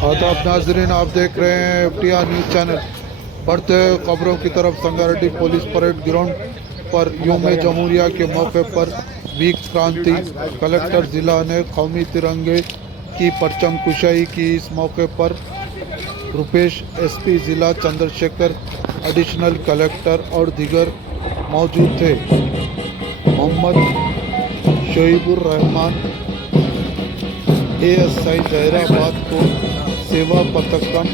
आदाब नाजरीन, आप देख रहे हैं FTR न्यूज़ चैनल। बढ़ते खबरों की तरफ। संगारेड्डी पुलिस परेड ग्राउंड पर यूम जमहूरिया के मौके पर वीर क्रांति कलेक्टर ज़िला ने कौमी तिरंगे की परचम कुशाई की। इस मौके पर रुपेश SP ज़िला, चंद्रशेखर एडिशनल कलेक्टर और दीगर मौजूद थे। मोहम्मद शोइबुर रहमान ASI जहराबाद को सेवा पदकम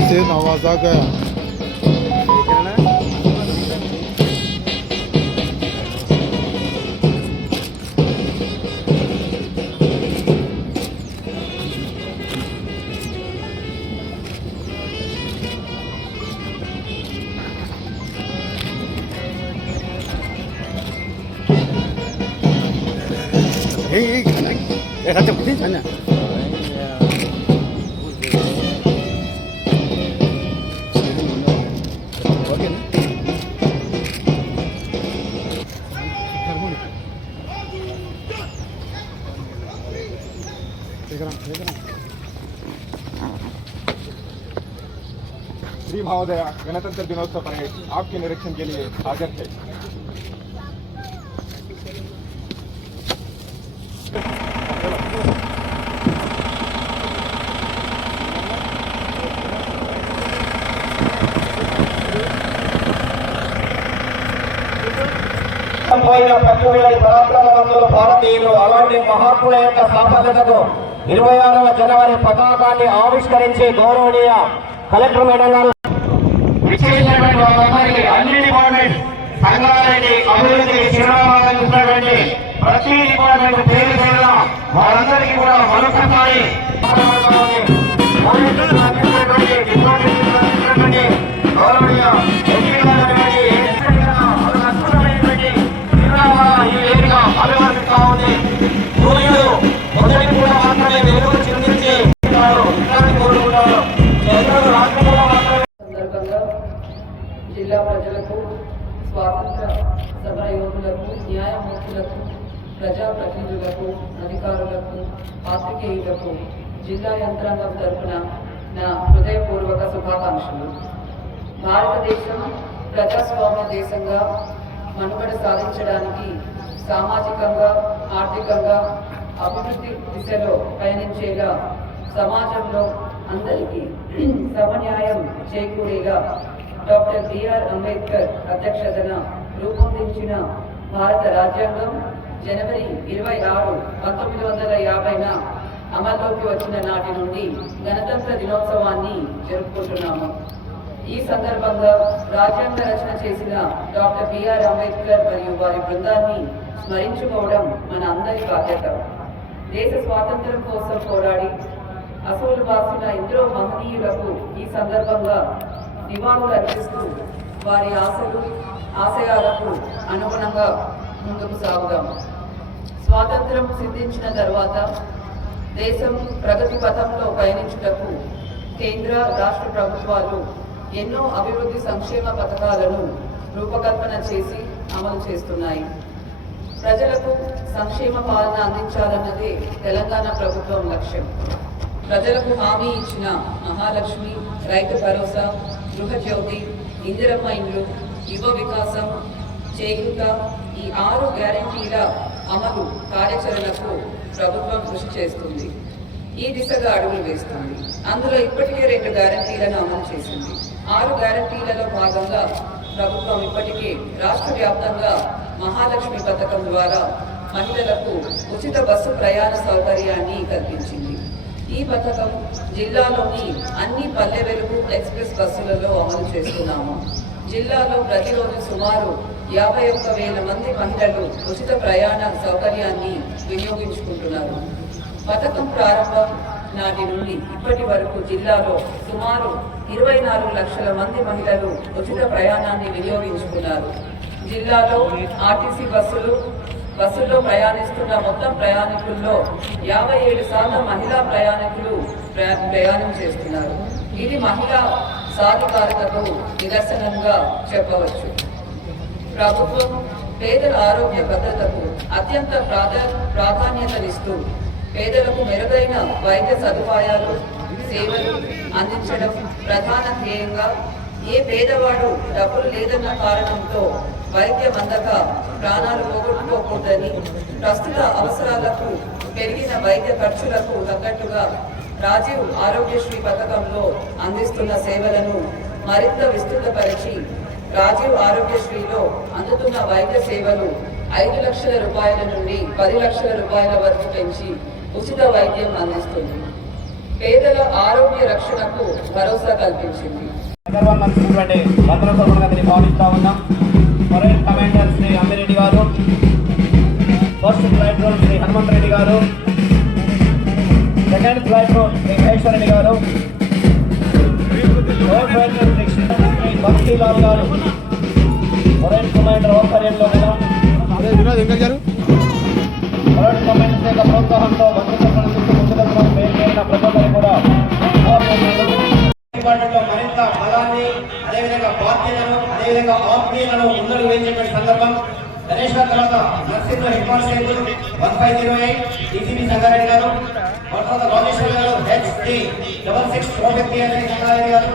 से नवाजा गया। श्री महोदय गणतंत्र दिनोत्सव परेड आपके निरीक्षण के लिए हाजिर थे। భారతీయులు అలాంటి మహాత్ముల యొక్క సాఫల్యతకు 26వ జనవరి పతాకాన్ని ఆవిష్కరించి గౌరవనీయ కలెక్టర్ మేడం గారు విశేషమైనటువంటి వారందరికీ అన్ని డిపార్ట్మెంట్ సంగారెడ్డి అభివృద్ధికి చిరునామాగా ఉన్నటువంటి ప్రతి డిపార్ట్మెంట్ పేరు పేరున వారందరికీ కూడా మరొకసారి గౌరవనీయ అభివర్తిస్తా ఉంది. సూర్యుడు మొదటి కూడా మాత్రమే వెలుగు చిందించి కోరుకుంటారు. సందర్భంగా జిల్లా ప్రజలకు, స్వాతంత్ర సమర యోధులకు, న్యాయమూర్తులకు, ప్రజాప్రతినిధులకు, అధికారులకు, పాత్రికేయులకు జిల్లా యంత్రాంగం తరఫున నా హృదయపూర్వక శుభాకాంక్షలు. భారతదేశం ప్రజాస్వామ్య దేశంగా మనుగడ సాధించడానికి సామాజికంగా, ఆర్థికంగా అభివృద్ధి దిశలో పయనించేలా సమాజంలో అందరికీ సమన్యాయం చేకూరేగా డాక్టర్ BR అంబేద్కర్ అధ్యక్షతన రూపొందించిన భారత రాజ్యాంగం జనవరి 26, 1950న అమల్లోకి వచ్చిన నాటి నుండి గణతంత్ర దినోత్సవాన్ని జరుపుకుంటున్నాము. ఈ సందర్భంగా రాజ్యాంగ రచన చేసిన డాక్టర్ BR అంబేద్కర్ మరియు వారి బృందాన్ని స్మరించుకోవడం మన అందరి బాధ్యత. దేశ స్వాతంత్ర్యం కోసం పోరాడి అసూలు బాసిన ఎందరో మహనీయులకు ఈ సందర్భంగా నివాళులు అర్పిస్తూ వారి ఆశయాలకు అనుగుణంగా ముందుకు సాగుదాం. స్వాతంత్ర్యం సిద్ధించిన తర్వాత దేశం ప్రగతి పథంలో పయనించుటకు కేంద్ర, రాష్ట్ర ప్రభుత్వాలు ఎన్నో అభివృద్ధి సంక్షేమ పథకాలను రూపకల్పన చేసి అమలు చేస్తున్నాయి. ప్రజలకు సంక్షేమ పాలన అందించాలన్నదే తెలంగాణ ప్రభుత్వం లక్ష్యం. ప్రజలకు హామీ ఇచ్చిన మహాలక్ష్మి, రైతు భరోసా, గృహజ్యోతి, ఇందిరమ్మ ఇండ్లు, యువ వికాసం, చేయూత, ఈ 6 గ్యారంటీల అమలు కార్యాచరణకు ప్రభుత్వం కృషి చేస్తుంది. ఈ దిశగా అడుగులు వేస్తుంది. అందులో ఇప్పటికే 2 గ్యారంటీలను అమలు చేసింది. 6 గ్యారంటీలలో భాగంగా ప్రభుత్వం ఇప్పటికే రాష్ట్ర వ్యాప్తంగా మహాలక్ష్మి పథకం ద్వారా మహిళలకు ఉచిత బస్సు ప్రయాణ సౌకర్యాన్ని కల్పించింది. ఈ పథకం జిల్లాలోని అన్ని పల్లె వెలుగు ఎక్స్ప్రెస్ బస్సులలో అమలు చేస్తున్నాము. జిల్లాలో ప్రతిరోజు సుమారు 51,000 మంది మహిళలు ఉచిత ప్రయాణ సౌకర్యాన్ని వినియోగించుకుంటున్నారు. పథకం ప్రారంభం నాటి నుండి ఇప్పటి వరకు జిల్లాలో సుమారు 24 లక్షల మంది మహిళలు ఉచిత ప్రయాణాన్ని వినియోగించుకున్నారు. జిల్లాలో RTC బస్సుల్లో ప్రయాణిస్తున్న మొత్తం ప్రయాణికుల్లో 57% మహిళా ప్రయాణికులు ప్రయాణం చేస్తున్నారు. ఇది మహిళా సాధికారతకు నిదర్శనంగా చెప్పవచ్చు. ప్రభుత్వం పేదల ఆరోగ్య భద్రతకు అత్యంత ప్రాధాన్యతనిస్తూ పేదలకు మెరుగైన వైద్య సదుపాయాలు సేవలు అందించడం ప్రధాన ధ్యేయంగా ఏ పేదవాడు డబ్బులు లేదన్న కారణంతో వైద్యం అందక ప్రాణాలు పోగొట్టుకోకూడదని ప్రస్తుత అవసరాలకు పెరిగిన వైద్య ఖర్చులకు తగ్గట్టుగా రాజీవ్ ఆరోగ్యశ్రీ పథకంలో అందిస్తున్న సేవలను మరింత విస్తృతపరిచి రాజీవ్ ఆరోగ్యశ్రీలో అందుతున్న వైద్య సేవలు 5 లక్షల రూపాయల నుండి 10 లక్షల రూపాయల వరకు పెంచి ఉచిత వైద్యం అందిస్తుంది. పేదల ఆరోగ్య రక్షణకు భరోసా కల్పించింది. భావిస్తా ఉన్నాం. పరేడ్ కమాండర్ శ్రీ అమ్మిరెడ్డి గారు, first flight road Shri Hanumanth Reddy గారు, second flight road Shri Maheshwara Reddy గారు, third flight road Shri Bhaktilal గారు పరేడ్ కమాండర్ ఆధ్వర్యంలో కూడా పరేడ్ కమాండర్ శాఖ ప్రోత్సాహంతో భద్రతను ముందుకు పేరున్న ప్రజలకు కూడా డిపార్ట్మెంట్లో మరింత బలాన్ని అదేవిధంగా బాధ్యతలను అదేవిధంగా ఆత్మీయులను ముందడు వేయించేటువంటి సందర్భం. గణేష్ గారి తర్వాత nursing head constable 1508 DCP Sangareddy గారు, తర్వాత రాజేశ్వర్ గారు హెచ్డి 66 450 సంగారెడ్డి గారు.